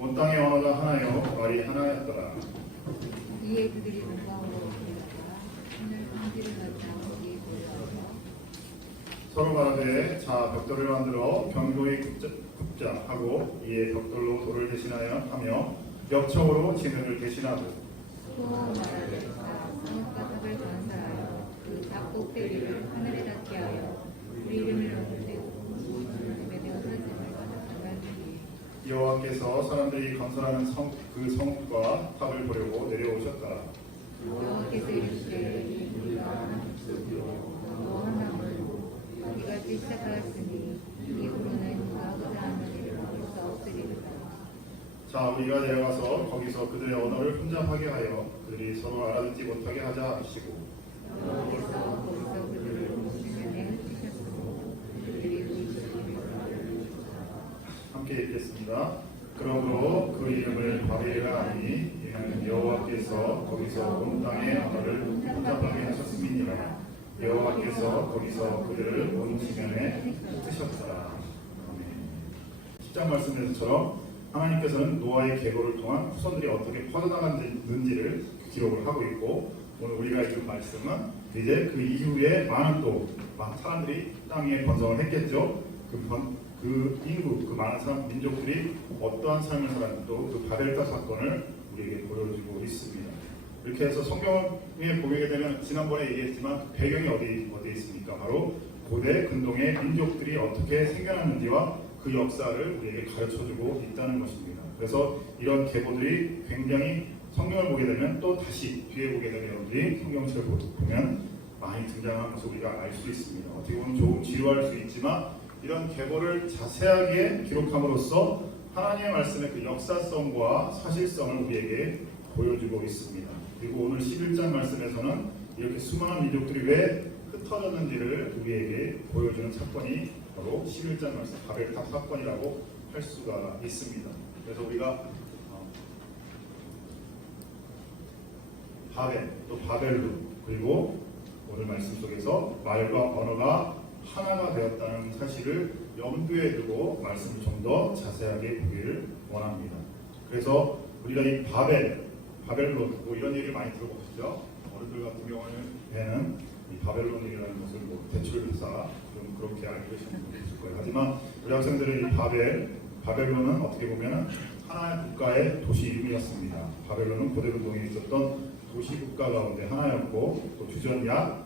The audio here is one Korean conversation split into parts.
온 땅의 언어가 하나요 말이 하나였더라. 이에 그들이 공감으로 들었다. 하늘 한지를 갖다 거기에 보여서 서로 말하되 자 벽돌을 만들어 경도에 굽자 하고 이에 벽돌로 돌을 대신하여 하며 역청으로 진흙을 대신하고 또 말하되 성읍과 탑을 건설하여 그 탑 꼭대기를 하늘에 닿게 하여 우리 이름을 얻으되고 하나님의 되어 설정을 받아 장관들이 여호와께서 사람들이 건설하는 그 성과 탑을 보려고 내려오셨더라. 여호와께서 이르시되 우리가 너 하나는 네가 찢어가였으니 이후로는 누가 하고자 하는 일을 할 수 없으리로다. 자 우리가 내려가서 거기서 그들의 언어를 혼잡하게 하여 그들이 서로 알아듣지 못하게 하자 하시고 여호와께서 거기서 그들을 수면에 흩으셨으므로 그들이 의심을 함께 읽겠습니다. 그러므로 그 이름을 바벨이라 하니 이는 여호와께서 거기서 온 땅의 언어를 혼잡하게 하셨음이니라. 여호와께서 거기서 그들을 온 지면에 흩으셨더라. 아멘. 10장 말씀에서처럼 하나님께서는 노아의 계보를 통한 후손들이 어떻게 퍼져나갔는지를 기록을 하고 있고 오늘 우리가 읽은 말씀은 이제 그 이후에 많은 사람들이 땅에 번성을 했겠죠. 그 인구, 그 많은 사람 민족들이 어떠한 삶을 살았는지 또 그 바벨탑 사건을 우리에게 보여주고 있습니다. 이렇게 해서 성경에 보게 되면 지난번에 얘기했지만 그 배경이 어디에 있습니까? 바로 고대 근동의 민족들이 어떻게 생겨났는지와 그 역사를 우리에게 가르쳐주고 있다는 것입니다. 그래서 이런 계보들이 굉장히 성경을 보게 되면 또 다시 뒤에 보게 되면 여러분들이 성경책을 보면 많이 등장하는 것을 우리가 알 수 있습니다. 어떻게 보면 조금 지루할 수 있지만 이런 계보를 자세하게 기록함으로써 하나님의 말씀의 그 역사성과 사실성을 우리에게 보여주고 있습니다. 그리고 오늘 11장 말씀에서는 이렇게 수많은 민족들이 왜 흩어졌는지를 우리에게 보여주는 사건이 바로 11장 말씀 바벨탑 사건이라고 할 수가 있습니다. 그래서 우리가 바벨 또 바벨론 그리고 오늘 말씀 속에서 말과 언어가 하나가 되었다는 사실을 염두에 두고 말씀을 좀 더 자세하게 보기를 원합니다. 그래서 우리가 이 바벨론 뭐 이런 얘기를 많이 들어보셨죠? 어른들 같은 경우에는 이 바벨론이라는 것을 뭐 대출회사 좀 그렇게 알고 계시는 분도 있을 거예요. 하지만 우리 학생들은 이 바벨론은 어떻게 보면 하나의 국가의 도시 이름이었습니다. 바벨론은 고대 근동에 있었던 도시 국가 가운데 하나였고 또 주전 약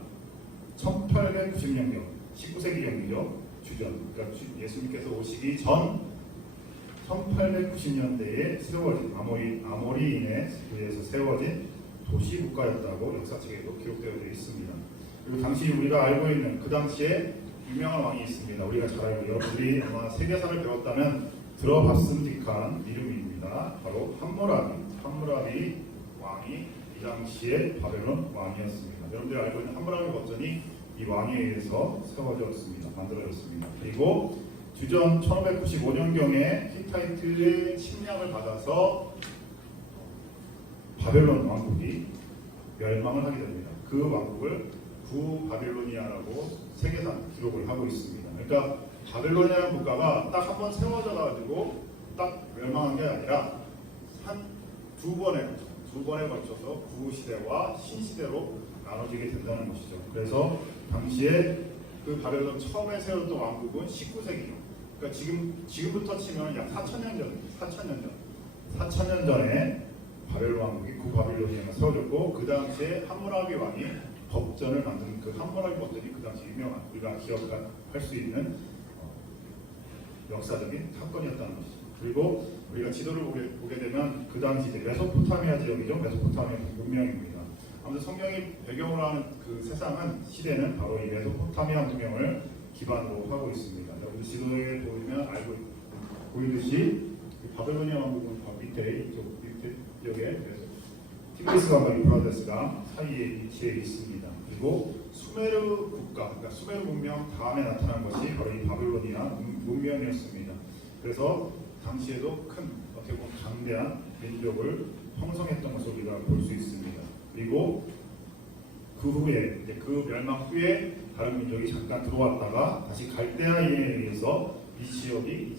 1890년경 19세기경이죠. 주전 그러니까 예수님께서 오시기 전 1890년대에 세워진 아모리인에 의해서 세워진 도시 국가였다고 역사책에도 기록되어 있습니다. 그리고 당시 우리가 알고 있는 그 당시에 유명한 왕이 있습니다. 우리가 잘 알고 여러분들이 아마 세계사를 배웠다면 들어봤음직한 이름입니다. 바로 함무라비 왕이 이 당시에 바벨론 왕이었습니다. 여러분들이 알고 있는 함무라비 거전이 이 왕에 의해서 세워졌습니다. 만들어졌습니다. 그리고 주전 1595년경에 히타이트의 침략을 받아서 바벨론 왕국이 멸망을 하게 됩니다. 그 왕국을 구바벨로니아라고 세계사 기록을 하고 있습니다. 그러니까 바벨로니아라는 국가가 딱 한 번 세워져 가지고 딱 멸망한 게 아니라 한 두 번에 걸쳐서 구시대와 신시대로 나눠지게 된다는 것이죠. 그래서 당시에 그 바벨론 처음에 세웠던 왕국은 19세기죠. 그러니까 지금부터 치면 약 4천년 전에 바벨론 왕국이 구바빌로니아가 세워졌고 그 당시에 함무라비 왕이 법전을 만든 그 함무라비 법전이 그 당시 유명한 우리가 기억할 수 있는 역사적인 사건이었다는 것이죠. 그리고 우리가 지도를 보게 되면 그 당시 메소포타미아 지역이죠. 메소포타미아 문명입니다. 아무튼 성경이 배경으로 하는 그 세상은 시대는 바로 이 메소포타미아 문명을 기반으로 하고 있습니다. 우리 지도에 보이면 보이듯이 바벨로니아 왕국은 밑에 지역에 티그리스강과 유프라데스강 사이에 위치해 있습니다. 그리고 수메르 국가, 그러니까 수메르 문명 다음에 나타난 것이 바로 이 바벨로니아 문명이었습니다. 그래서 당시에도 큰 어떻게 보면 강대한 민족을 형성했던 것을 우리가 볼 수 있습니다. 그리고 그 후에 이제 그 멸망 후에 다른 민족이 잠깐 들어왔다가 다시 갈대아인에 의해서 이 지역이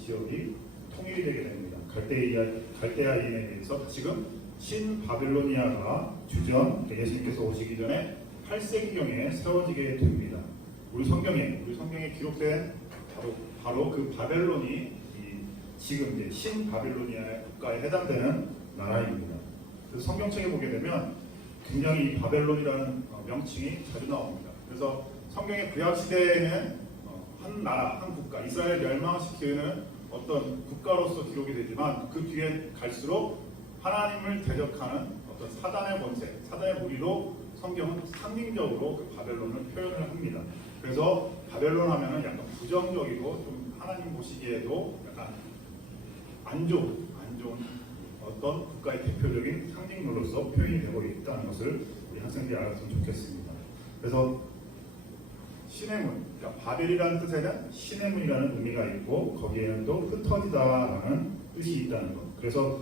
통일이 되게 됩니다. 갈대아인에 의해서 다시금 신바빌로니아가 주전 예수님께서 오시기 전에 8세기경에 세워지게 됩니다. 우리 성경에 기록된 바로 그 바벨론이 지금 이제 신바빌로니아 국가에 해당되는 나라입니다. 그래서 성경책에 보게 되면 굉장히 이 바벨론이라는 명칭이 자주 나옵니다. 그래서 성경의 구약 시대에는 한 나라, 한 국가, 이스라엘 멸망시키는 어떤 국가로서 기록이 되지만 그 뒤에 갈수록 하나님을 대적하는 어떤 사단의 권세, 사단의 무리로 성경은 상징적으로 그 바벨론을 표현을 합니다. 그래서 바벨론 하면은 약간 부정적이고 좀 하나님 보시기에도 약간 안 좋은 어떤 국가의 대표적인 상징물로서 표현이 되고 있다는 것을 우리 학생들이 알았으면 좋겠습니다. 그래서 신의 문, 그러니까 바벨이라는 뜻에는 신의 문이라는 의미가 있고 거기에는 또 흩어지다라는 뜻이 있다는 것. 그래서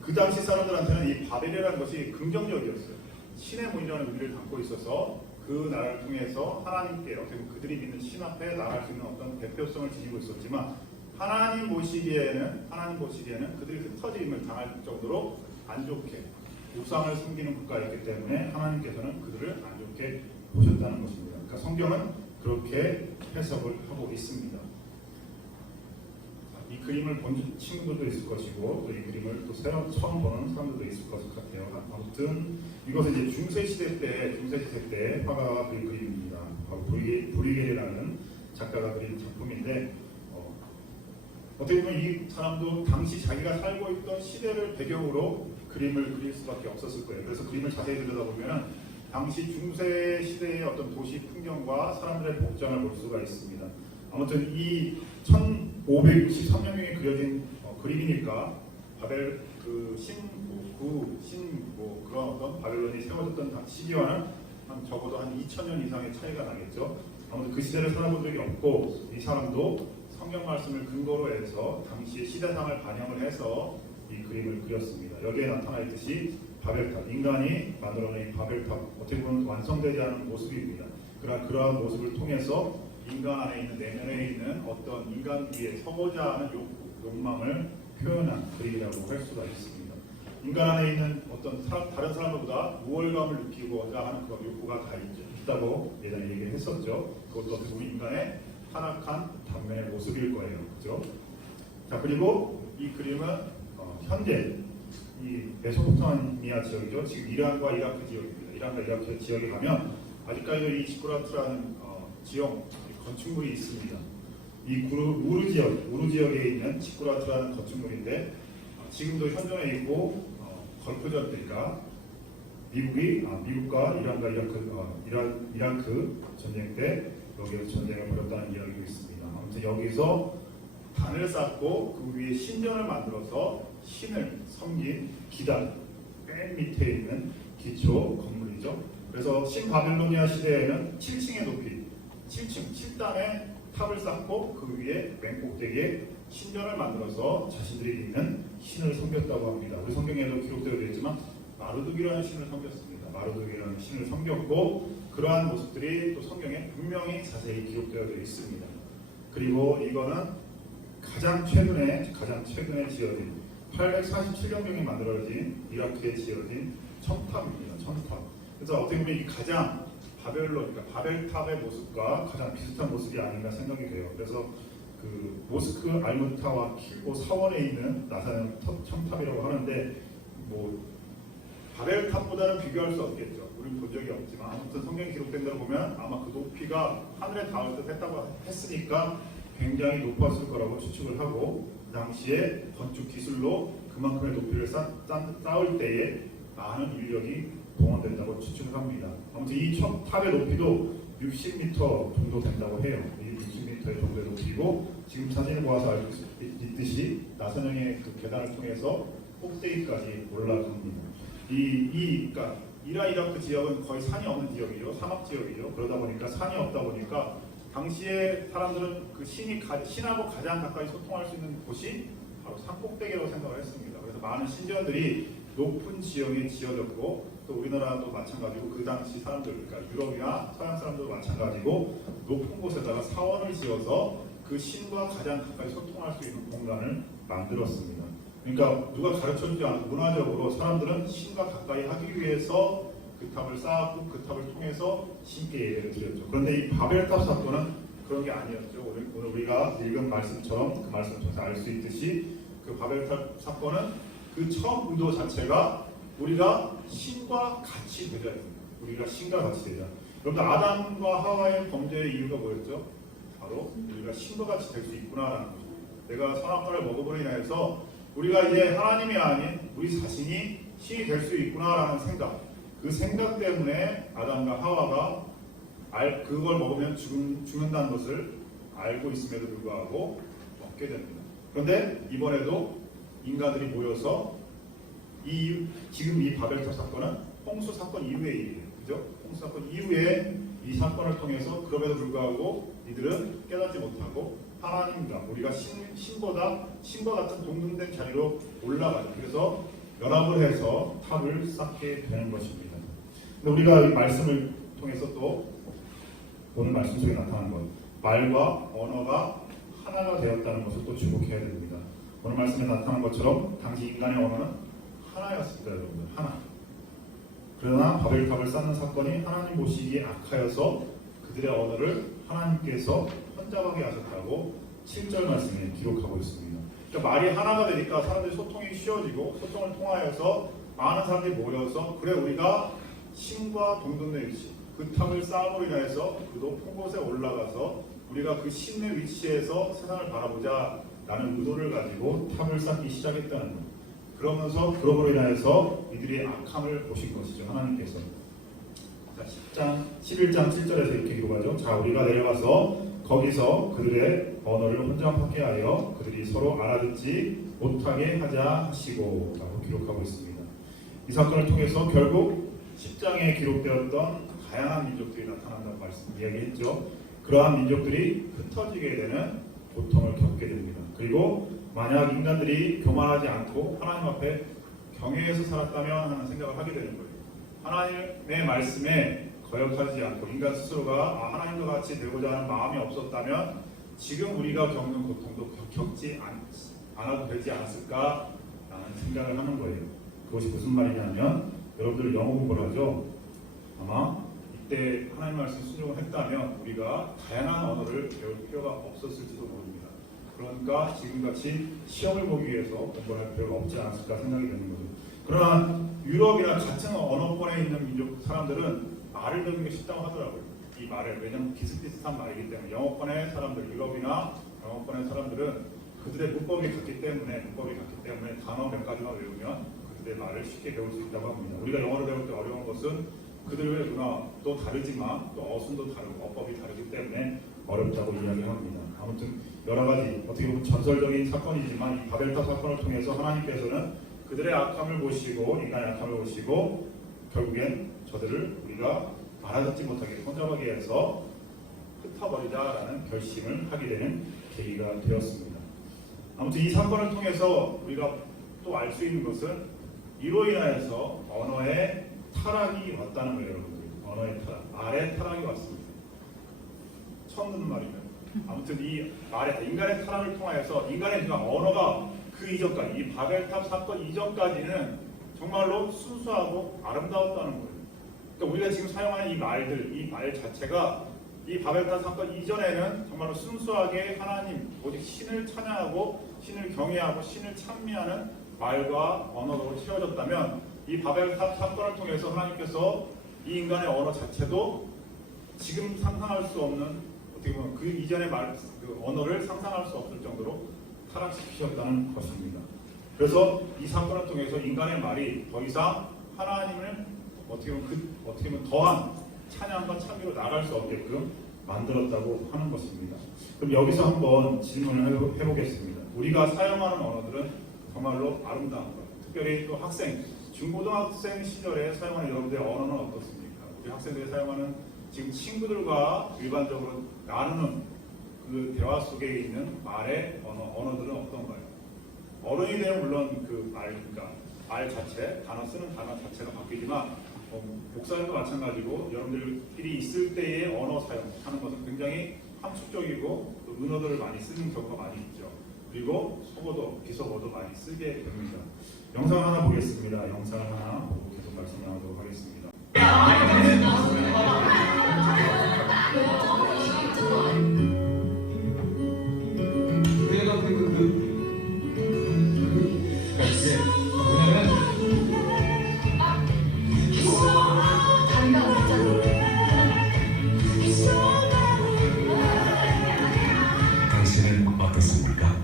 그 당시 사람들한테는 이 바벨이라는 것이 긍정적이었어요. 신의 문이라는 의미를 담고 있어서 그 나라를 통해서 하나님께 어떻게 보면 그들이 믿는 신 앞에 나갈 수 있는 어떤 대표성을 지니고 있었지만 하나님 보시기에는 그들이 흩어짐을 당할 정도로 안 좋게 우상을 숨기는 국가였기 때문에 하나님께서는 그들을 안 좋게 보셨다는 것입니다. 그러니까 성경은 그렇게 해석을 하고 있습니다. 이 그림을 본 친구들도 있을 것이고 또 이 그림을 또 처음 보는 사람들도 있을 것 같아요. 아무튼 이것은 이제 중세 시대 때 화가가 그린 그림입니다. 바로 브리겔이라는 작가가 그린 작품인데 어떻게 보면 이 사람도 당시 자기가 살고 있던 시대를 배경으로 그림을 그릴 수밖에 없었을 거예요. 그래서 그림을 자세히 들여다보면 당시 중세 시대의 어떤 도시 풍경과 사람들의 복장을 볼 수가 있습니다. 아무튼 이 1563년경에 그려진 그림이니까 바벨 그런 어떤 바벨론이 세워졌던 시기와는 적어도 한 2000년 이상의 차이가 나겠죠. 아무튼 그 시대를 살아본 적이 없고 이 사람도 성경 말씀을 근거로 해서 당시의 시대상을 반영을 해서 이 그림을 그렸습니다. 여기에 나타나 있듯이 바벨탑, 인간이 만들어낸 바벨탑, 어떻게 보면 완성되지 않은 모습입니다. 그러한 모습을 통해서 인간 안에 있는 내면에 있는 어떤 인간 위에 서고자 하는 욕망을 표현한 그림이라고 할 수가 있습니다. 인간 안에 있는 어떤 다른 사람들보다 우월감을 느끼고자 하는 그런 욕구가 다 있다고 예전에 얘기했었죠. 그것도 어떻게 보면 인간의 타락한 단면의 모습일 거예요. 그렇죠? 자, 그리고 이 그림은 현재 이 메소포타미아 지역이죠. 지금 이란과 이라크 지역입니다. 이란과 이라크 지역에 가면 아직까지도 이 지꾸라트라는 지역 건축물이 있습니다. 이 우르 지역에 있는 지꾸라트라는 건축물인데 지금도 현존해 있고 걸프전 때니까 미국과 이란과 이라크 전쟁 때 여기에서 전쟁을 벌였다는 이야기가 있습니다. 아무튼 여기서 단을 쌓고 그 위에 신전을 만들어서 신을 섬긴 기단 맨 밑에 있는 기초 건물이죠. 그래서 신바빌로니아 시대에는 7층의 높이 7단의 탑을 쌓고 그 위에 맨 꼭대기에 신전을 만들어서 자신들이 믿는 신을 섬겼다고 합니다. 우리 성경에도 기록되어 있지만 마르둑이라는 신을 섬겼습니다. 마르둑이라는 신을 섬겼고 그러한 모습들이 또 성경에 분명히 자세히 기록되어 있습니다. 그리고 이거는 가장 최근에 지어진 847년경에 만들어진 이라크에 지어진 첨탑입니다. 첨탑. 그래서 어떻게 보면 이 가장 그러니까 바벨탑의 모습과 가장 비슷한 모습이 아닌가 생각이 돼요. 그래서 그 모스크 알무타와 킬보 사원에 있는 나사는 첨탑이라고 하는데 뭐 바벨탑보다는 비교할 수 없겠죠. 우리는 본 적이 없지만 아무튼 성경에 기록된 대로 보면 아마 그 높이가 하늘에 닿을 듯 했다고 했으니까 굉장히 높았을 거라고 추측을 하고 그 당시에 건축 기술로 그만큼의 높이를 쌓을 때에 많은 인력이 동원된다고 추측을 합니다. 아무튼 이 탑의 높이도 60m 정도 된다고 해요. 이 60m 정도의 높이고 지금 사진을 보아서 알 수 있듯이 나선형의 그 계단을 통해서 꼭대기까지 올라갑니다. 그러니까 이라크 지역은 거의 산이 없는 지역이죠. 사막 지역이죠. 그러다 보니까 산이 없다 보니까 당시에 사람들은 그 신하고 가장 가까이 소통할 수 있는 곳이 바로 산꼭대기라고 생각을 했습니다. 그래서 많은 신전들이 높은 지형에 지어졌고 또 우리나라도 마찬가지고 그 당시 사람들, 그러니까 유럽이나 서양 사람들도 마찬가지고 높은 곳에다가 사원을 지어서 그 신과 가장 가까이 소통할 수 있는 공간을 만들었습니다. 그러니까 누가 가르쳐주지 않고 문화적으로 사람들은 신과 가까이 하기 위해서 그 탑을 쌓았고 그 탑을 통해서 신께 예배를 드렸죠. 그런데 이 바벨탑 사건은 그런 게 아니었죠. 오늘 우리가 읽은 말씀처럼 그 말씀을 통해서 알 수 있듯이 그 바벨탑 사건은 그 처음 의도 자체가 우리가 신과 같이 되자. 우리가 신과 같이 되자. 여러분 아담과 하와의 범죄의 이유가 뭐였죠? 바로 우리가 신과 같이 될 수 있구나라는 거죠. 내가 선악과를 먹어버리고 인해서 우리가 이제 하나님이 아닌 우리 자신이 신이 될 수 있구나라는 생각, 그 생각 때문에 아담과 하와가 그걸 먹으면 죽는다는 것을 알고 있음에도 불구하고 먹게 됩니다. 그런데 이번에도 인간들이 모여서 지금 이 바벨탑 사건은 홍수 사건 이후의 일이에요. 그죠? 홍수 사건 이후에 이 사건을 통해서 그럼에도 불구하고 이들은 깨닫지 못하고 하나님과 우리가 신과 같은 동등된 자리로 올라가요. 그래서 연합을 해서 탑을 쌓게 되는 것입니다. 근데 우리가 이 말씀을 통해서 또 오늘 말씀 속에 나타난 것, 말과 언어가 하나가 되었다는 것을 또 주목해야 됩니다. 오늘 말씀에 나타난 것처럼 당시 인간의 언어는 하나였습니다, 여러분들. 하나. 그러나 바벨탑을 쌓는 사건이 하나님 보시기에 악하여서 그들의 언어를 하나님께서 혼잡하게 하셨다고 7절 말씀에 기록하고 있습니다. 그러니까 말이 하나가 되니까 사람들이 소통이 쉬워지고 소통을 통하여서 많은 사람들이 모여서 그래 우리가 신과 동등된 위치 그 탑을 쌓음으로 인해서 그 높은 곳에 올라가서 우리가 그 신의 위치에서 세상을 바라보자 라는 의도를 가지고 탑을 쌓기 시작했다는 것. 그러면서 그러므로 인하여서 이들의 악함을 보신 것이죠. 하나님께서. 자, 11장 7절에서 이렇게 기록하죠. 자, 우리가 내려가서 거기서 그들의 언어를 혼잡하게 하여 그들이 서로 알아듣지 못하게 하자 하시고 라고 기록하고 있습니다. 이 사건을 통해서 결국 10장에 기록되었던 다양한 민족들이 나타난다고 이야기했죠. 그러한 민족들이 흩어지게 되는 고통을 겪게 됩니다. 그리고 만약 인간들이 교만하지 않고 하나님 앞에 경외해서 살았다면 하는 생각을 하게 되는 거예요. 하나님의 말씀에 거역하지 않고 인간 스스로가 하나님과 같이 되고자 하는 마음이 없었다면 지금 우리가 겪는 고통도 겪지 않아도 되지 않았을까라는 생각을 하는 거예요. 그것이 무슨 말이냐면 여러분들 영어 공부를 하죠. 아마 이때 하나님 말씀 순종을 했다면 우리가 다양한 언어를 배울 필요가 없었을지도 모릅니다. 그러니까 지금같이 시험을 보기 위해서 공부를 할 필요가 없지 않았을까 생각이 되는 거죠. 그러나 유럽이나 같은 언어권에 있는 민족 사람들은 말을 배우는 게 쉽다고 하더라고요. 이 말을 왜냐하면 비슷비슷한 말이기 때문에 영어권의 사람들, 유럽이나 영어권의 사람들은 그들의 문법이 같기 때문에 단어 몇 가지만 외우면 그들의 말을 쉽게 배울 수 있다고 합니다. 우리가 영어를 배울 때 어려운 것은 그들의 문화도 다르지만 또 어순도 다르고 어법이 다르기 때문에 어렵다고 이야기합니다. 아무튼 여러 가지 어떻게 보면 전설적인 사건이지만 이 바벨탑 사건을 통해서 하나님께서는 그들의 악함을 보시고 인간의 악함을 보시고 결국엔 저들을 우리가 알아듣지 못하게 혼잡하게 해서 흩어버리자라는 결심을 하게 되는 계기가 되었습니다. 아무튼 이 사건을 통해서 우리가 또 알 수 있는 것은 이로 인하여서 언어의 타락이 왔다는 거예요, 여러분들. 언어의 타락, 말의 타락이 왔습니다. 처음 듣는 말이죠. 아무튼 이 말의 인간의 타락을 통하여서 인간의 언어가 그 이전까지 이 바벨탑 사건 이전까지는 정말로 순수하고 아름다웠다는 거예요. 그러니까 우리가 지금 사용하는 이 말들, 이 말 자체가 이 바벨탑 사건 이전에는 정말로 순수하게 하나님, 오직 신을 찬양하고 신을 경외하고 신을 찬미하는 말과 언어로 채워졌다면 이 바벨탑 사건을 통해서 하나님께서 이 인간의 언어 자체도 지금 상상할 수 없는 어떻게 보면 그 이전의 그 언어를 상상할 수 없을 정도로 타락시키셨다는 것입니다. 그래서 이 사건을 통해서 인간의 말이 더 이상 하나님을 어떻게 보면 더한 찬양과 찬미로 나갈 수 없게끔 만들었다고 하는 것입니다. 그럼 여기서 한번 질문을 해보겠습니다. 우리가 사용하는 언어들은 정말로 아름다운 것. 특별히 또 중고등학생 시절에 사용하는 여러분들의 언어는 어떻습니까? 우리 학생들이 사용하는 지금 친구들과 일반적으로 나누는 그 대화 속에 있는 말의 언어들은 어떤가요? 어른이 되면 물론 그 말 자체, 쓰는 단어 자체가 바뀌지만 목사님도 마찬가지고 여러분들끼리 있을 때의 언어 사용하는 것은 굉장히 함축적이고 또 은어들을 많이 쓰는 경우가 많이 있죠. 그리고 속어도 비속어도 많이 쓰게 됩니다. 영상 하나 보겠습니다. 영상 하나 보고 계속 말씀 나누도록 하겠습니다. 내가 이제 뭐냐면 당신은 어떻습니까?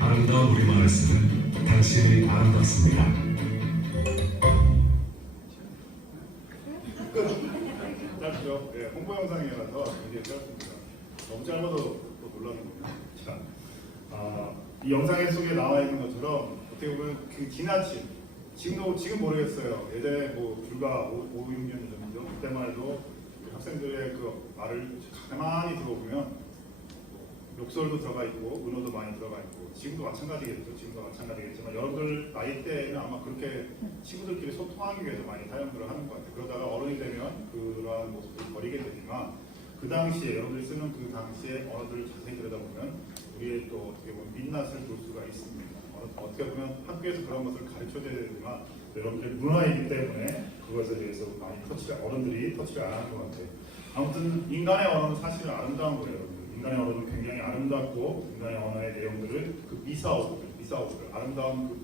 아름다운 우리말을 쓰는 당신이 아름답습니다. 짧죠? 네, 홍보 영상이라서 굉장히 짧습니다. 너무 짧아도 또 놀라는군요. 자, 이 영상에 속에 나와 있는 것처럼 어떻게 보면 그 지나친 지금 모르겠어요. 예전에 뭐 불과 5, 6년 전이죠. 그때만 해도 학생들의 그 말을 가만히 들어보면 욕설도 들어가 있고 은어도 많이 들어가 있고 지금도 마찬가지겠지만 여러분들 나이 때는 아마 그렇게 친구들끼리 소통하기 위해서 많이 사용들을 하는 것 같아요. 그러다가 어른이 되면 그러한 모습을 버리게 되지만 그 당시에 여러분들이 쓰는 그 당시의 언어들을 자세히 들여다보면 우리의 또 어떻게 보면 민낯을 볼 수가 있습니다. 어떻게 보면 학교에서 그런 것을 가르쳐줘야 되지만 여러분들 문화이기 때문에 그것에 대해서 많이 어른들이 터치를 안 하는 것 같아요. 아무튼 인간의 언어는 사실은 아름다운 거예요. 여러분들. 인간의 언어는 굉장히 아름답고 인간의 언어의 내용들을 그 미사오들 아름다운 그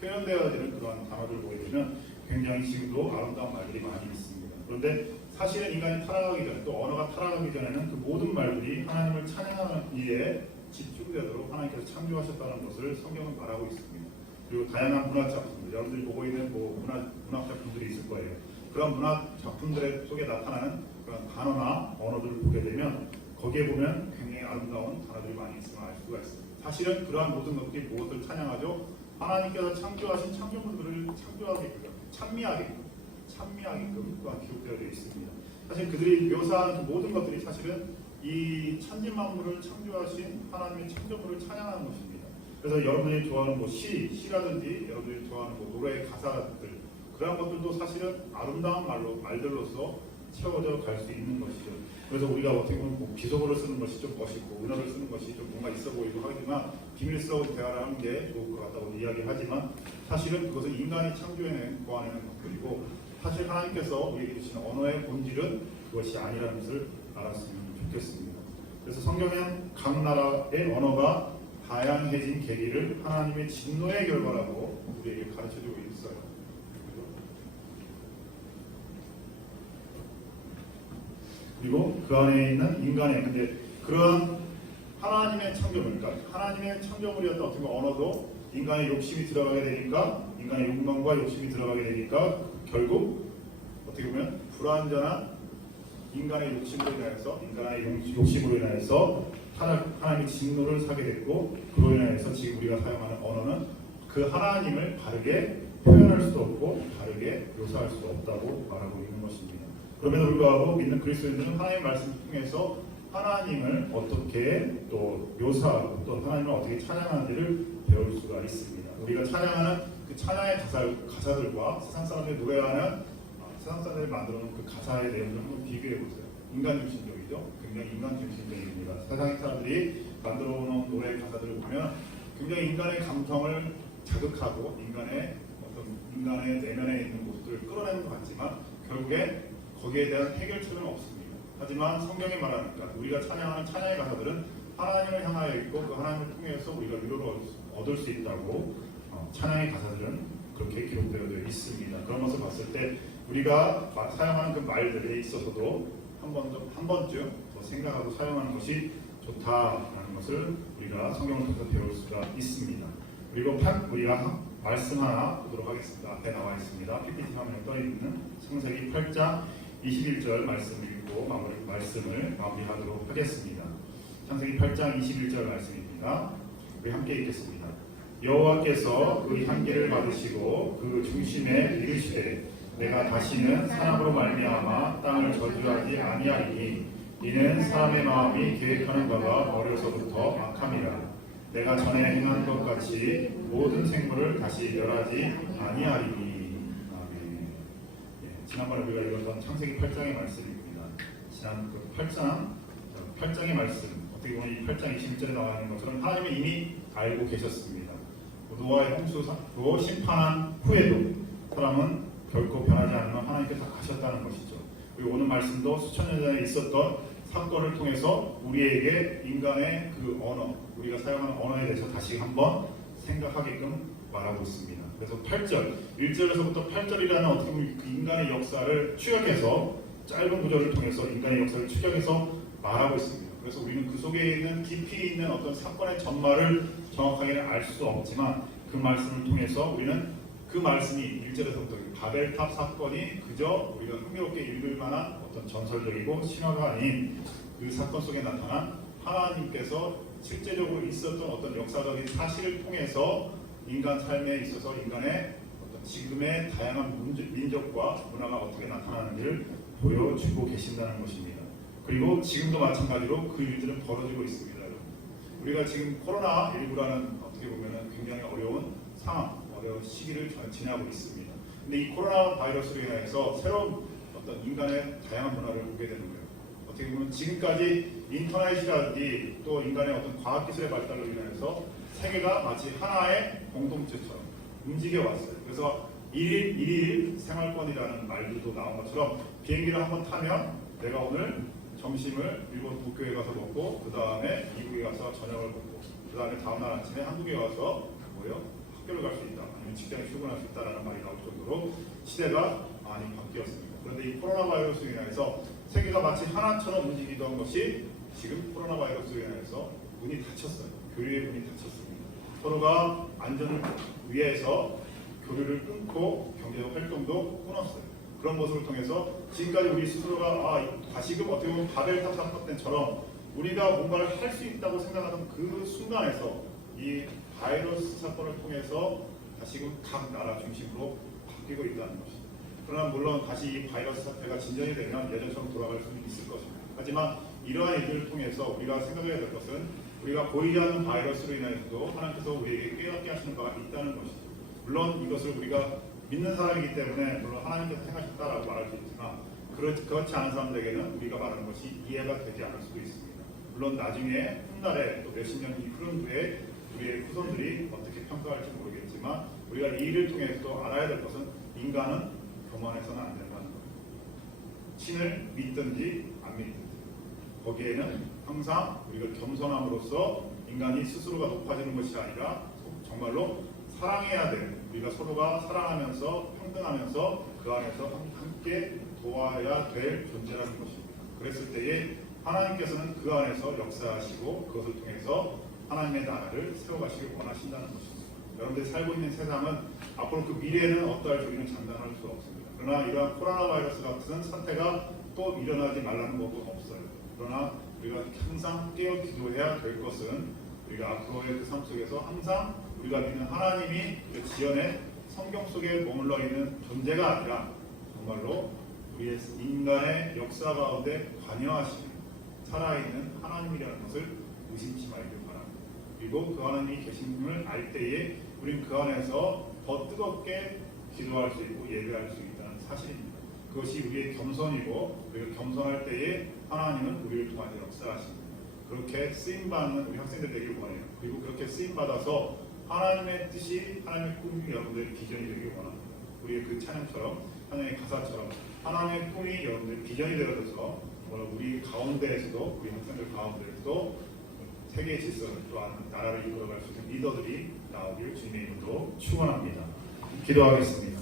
표현되어지는 그러한 단어들을 보게 되면 굉장히 지금도 아름다운 말들이 많이 있습니다. 그런데 사실은 인간이 타락하기 전에 또 언어가 타락하기 전에는 그 모든 말들이 하나님을 찬양하는 일에 집중되도록 하나님께서 창조하셨다는 것을 성경은 말하고 있습니다. 그리고 다양한 문학 작품들, 여러분들이 보고 있는 문학 작품들이 있을 거예요. 그런 문학 작품들 속에 나타나는 그런 단어나 언어들을 보게 되면 거기에 보면 굉장히 아름다운 단어들이 많이 있음을 알 수가 있습니다. 사실은 그러한 모든 것들이 무엇을 찬양하죠? 하나님께서 창조하신 창조물들을 창조하게끔, 찬미하게끔 또한 기록되어 있습니다. 사실 그들이 묘사하는 그 모든 것들이 사실은 이 천지 만물을 창조하신 하나님의 창조물을 찬양하는 것입니다. 그래서 여러분들이 좋아하는 뭐 시라든지 여러분들이 좋아하는 뭐 노래의 가사들 그런 것들도 사실은 아름다운 말들로서 채워져 갈 수 있는 것이죠. 그래서 우리가 어떻게 보면 뭐 비속어를 쓰는 것이 좀 멋있고 은어를 쓰는 것이 좀 뭔가 있어 보이기도 하지만 비밀스러운 대화를 하는 게 좋을 것 같다고 이야기하지만 사실은 그것은 인간이 창조해낸 보완해낸 것들이고 사실 하나님께서 우리에게 주신 언어의 본질은 그것이 아니라는 것을 알았으면 좋겠습니다. 그래서 성경엔 각 나라의 언어가 다양해진 계기를 하나님의 진노의 결과라고 우리에게 가르쳐주고 있어요. 그리고 그 안에 있는 인간의 근데 그런 하나님의 창조물, 그러니까 하나님의 창조물이었던 어떻게 보면 언어도 인간의 욕심이 들어가게 되니까 인간의 욕망과 욕심이 들어가게 되니까 결국 어떻게 보면 불완전한 인간의 욕심으로 인해서 하나님의 진노를 사게 됐고 그로 인해서 지금 우리가 사용하는 언어는 그 하나님을 바르게 표현할 수도 없고 바르게 묘사할 수도 없다고 말하고 있는 것입니다. 그럼에도 불구하고 믿는 그리스도인들은 하나님의 말씀을 통해서 하나님을 어떻게 또 묘사하고 또 하나님을 어떻게 찬양하는지를 배울 수가 있습니다. 우리가 찬양하는 그 찬양의 가사들과 세상 사람들이 노래하는 세상 사람들이 만들어 놓은 그 가사의 내용을 한번 비교해 보세요. 인간 중심적이죠. 굉장히 인간 중심적입니다. 세상 사람들이 만들어 놓은 노래의 가사들을 보면 굉장히 인간의 감성을 자극하고 인간의 내면에 있는 모습들을 끌어내는 것 같지만 결국에 거기에 대한 해결책은 없습니다. 하지만 성경이 말하니까 우리가 찬양하는 찬양의 가사들은 하나님을 향하여 있고 그 하나님을 통해서 우리가 위로를 얻을 수 있다고 찬양의 가사들은 그렇게 기록되어 있습니다. 그런 것을 봤을 때 우리가 사용하는 그 말들에 있어서도 한 번쯤 더 생각하고 사용하는 것이 좋다라는 것을 우리가 성경을 통해서 배울 수가 있습니다. 그리고 우리가 말씀 하나 보도록 하겠습니다. 앞에 나와 있습니다. PPT 화면에 떠 있는 창세기 8장 21절 말씀을 읽고 말씀을 마무리하도록 하겠습니다. 창세기 8장 21절 말씀입니다. 우리 함께 읽겠습니다. 여호와께서 그 향기를 받으시고 그 중심에 이르시되 내가 다시는 사람으로 말미암아 땅을 저주하지 아니하리니 이는 사람의 마음이 계획하는 바가 어려서부터 악함이라. 내가 전에 행한 것 같이 모든 생물을 다시 멸하지 아니하리니. 아멘. 지난번에 우리가 읽었던 창세기 8장의 말씀입니다. 지난 그 8장의 말씀 어떻게 보면 이 8장 21절에 나와 있는 것처럼 하나님이 이미 알고 계셨습니다. 노아의 홍수로 심판한 후에도 사람은 결코 변하지 않는 하나님께서 가셨다는 것이죠. 그리고 오늘 말씀도 수천 년 전에 있었던 사건을 통해서 우리에게 인간의 그 언어, 우리가 사용하는 언어에 대해서 다시 한번 생각하게끔 말하고 있습니다. 그래서 8절, 1절에서부터 8절이라는 어떻게 보면 그 인간의 역사를 추적해서 짧은 구절을 통해서 인간의 역사를 추적해서 말하고 있습니다. 그래서 우리는 그 속에 있는 깊이 있는 어떤 사건의 전말을 정확하게 알 수 없지만 그 말씀을 통해서 우리는 그 말씀이 1절에서부터 바벨탑 사건이 그저 우리가 흥미롭게 읽을 만한 어떤 전설적이고 신화가 아닌 그 사건 속에 나타난 하나님께서 실제적으로 있었던 어떤 역사적인 사실을 통해서 인간 삶에 있어서 인간의 어떤 지금의 다양한 민족과 문화가 어떻게 나타나는지를 보여주고 계신다는 것입니다. 그리고 지금도 마찬가지로 그 일들은 벌어지고 있습니다. 우리가 지금 코로나19라는 어떻게 보면 굉장히 어려운 상황, 어려운 시기를 지나고 있습니다. 근데 이 코로나 바이러스로 인해서 새로운 어떤 인간의 다양한 문화를 보게 되는 거예요. 어떻게 보면 지금까지 인터넷이라든지 또 인간의 어떤 과학기술의 발달로 인해서 세계가 마치 하나의 공동체처럼 움직여 왔어요. 그래서 1일 생활권이라는 말들도 나온 것처럼 비행기를 한번 타면 내가 오늘 점심을 일본 도쿄에 가서 먹고 그 다음에 미국에 가서 저녁을 먹고 그 다음에 다음날 아침에 한국에 와서 학교를 갈 수 있다 아니면 직장에 출근할 수 있다라는 말이 나올 정도로 시대가 많이 바뀌었습니다. 그런데 이 코로나 바이러스로 인해서 세계가 마치 하나처럼 움직이던 것이 지금 코로나 바이러스로 인해서 문이 닫혔어요. 교류의 문이 닫혔습니다. 서로가 안전을 위해서 교류를 끊고 경제적 활동도 끊었어요. 그런 모습을 통해서 지금까지 우리 스스로가 다시금 어떻게 보면 바벨탑 사건 때처럼 우리가 뭔가를 할 수 있다고 생각하던 그 순간에서 이 바이러스 사건을 통해서 다시금 각 나라 중심으로 바뀌고 있다는 것입니다. 그러나 물론 다시 이 바이러스 사태가 진전이 되면 예전처럼 돌아갈 수는 있을 것입니다. 하지만 이러한 일들을 통해서 우리가 생각해야 될 것은 우리가 보이지 않는 바이러스로 인해서도 하나님께서 우리에게 깨닫게 하시는 바가 있다는 것이죠. 물론 이것을 우리가 믿는 사람이기 때문에 물론 하나님께서 행하셨다라고 말할 수 있지만 그렇지 않은 사람들에게는 우리가 말하는 것이 이해가 되지 않을 수도 있습니다. 물론 나중에 훗날에 또 몇십 년이 흐른 후에 우리의 후손들이 어떻게 평가할지 모르겠지만 우리가 이 일을 통해서 또 알아야 될 것은 인간은 교만해서는 안 된다는 것. 신을 믿든지 안 믿든지 거기에는 항상 우리가 겸손함으로써 인간이 스스로가 높아지는 것이 아니라 정말로 사랑해야 될 우리가 서로가 사랑하면서 평등하면서 그 안에서 함께 도와야 될 존재라는 것입니다. 그랬을 때에 하나님께서는 그 안에서 역사하시고 그것을 통해서 하나님의 나라를 세워가시길 원하신다는 것입니다. 여러분들이 살고 있는 세상은 앞으로 그 미래에는 어떠할지 우리는 장담할 수 없습니다. 그러나 이러한 코로나 바이러스 같은 사태가 또 일어나지 말라는 법은 없어요. 그러나 우리가 항상 깨어 기도해야 될 것은 우리가 앞으로의 그 삶 속에서 항상 우리가 믿는 하나님이 그 지연의 성경 속에 머물러 있는 존재가 아니라 정말로 우리의 인간의 역사 가운데 관여하시는 살아있는 하나님이라는 것을 의심치 말길 바랍니다. 그리고 그 하나님이 계심을 알 때에 우리는 그 안에서 더 뜨겁게 기도할 수 있고 예배할 수 있다는 사실입니다. 그것이 우리의 겸손이고 우리가 겸손할 때에 하나님은 우리를 통하여 역사하십니다. 그렇게 쓰임받는 우리 학생들 되길 원해요. 그리고 그렇게 쓰임받아서 하나님의 뜻이 하나님의 꿈이 여러분들의 비전이 되길 원합니다. 우리의 그 찬양처럼 하나님의 가사처럼 하나님의 꿈이 여러분들의 비전이 되어져서 우리 가운데에서도 우리 학생들 가운데에서도 세계 질서를 또한 나라를 이끌어갈 수 있는 리더들이 나오길 주님의 이름으로 축원합니다. 기도하겠습니다.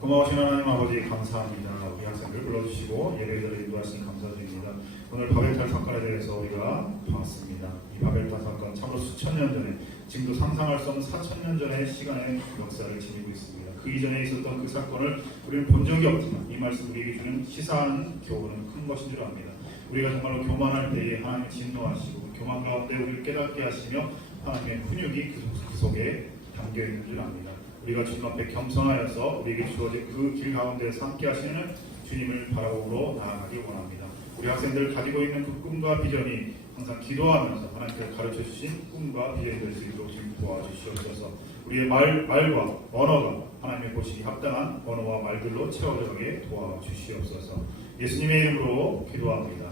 고마우신 하나님 아버지 감사합니다. 우리 학생들 불러주시고 예배자를 인도하시니 감사드립니다. 오늘 바벨탑 사건에 대해서 우리가 봤습니다. 이 바벨탑 사건 참으로 수천 년 전에 지금도 상상할 수 없는 4,000년 전의 시간의 역사를 지니고 있습니다. 그 이전에 있었던 그 사건을 우리는 본 적이 없지만 이 말씀 우리에게 주는 시사하는 교훈은 큰 것인 줄 압니다. 우리가 정말로 교만할 때에 하나님의 진노하시고 교만 가운데 우리를 깨닫게 하시며 하나님의 훈육이 그 속에 담겨있는 줄 압니다. 우리가 주님 앞에 겸손하여서 우리에게 주어진 그 길 가운데서 함께 하시는 주님을 바라보러 나아가기 원합니다. 우리 학생들 가지고 있는 그 꿈과 비전이 항상 기도하면서 하나님께서 가르쳐 주신 꿈과 비전이 될 수 있도록 지금 도와주시옵소서. 우리의 말과 언어가 하나님의 보시기 합당한 언어와 말들로 채워져가게 도와주시옵소서. 예수님의 이름으로 기도합니다.